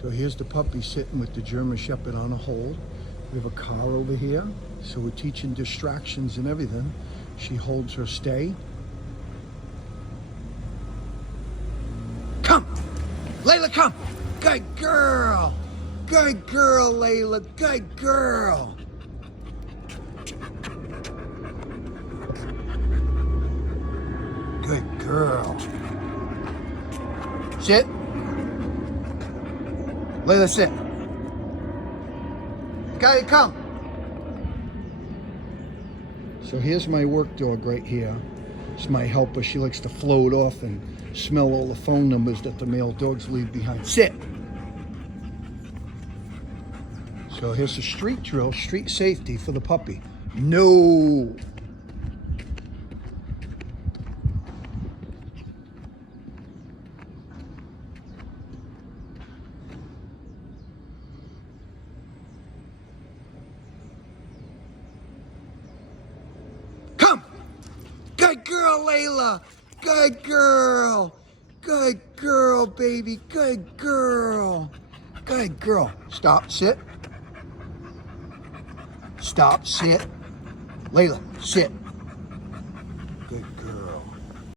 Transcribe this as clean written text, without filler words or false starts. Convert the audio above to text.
So here's the puppy sitting with the German Shepherd on a hold. We have a car over here, so we're teaching distractions and everything. She holds her stay. Come! Layla, come! Good girl! Good girl, Layla, good girl! Good girl. Sit. Layla, sit. Okay, come. So here's my work dog right here. It's my helper. She likes to float off and smell all the phone numbers that the male dogs leave behind. Sit. So here's the street drill, street safety for the puppy. No. Come. Good girl, Layla. Good girl. Good girl, baby. Good girl. Good girl. Stop, sit. Stop, sit. Layla, sit.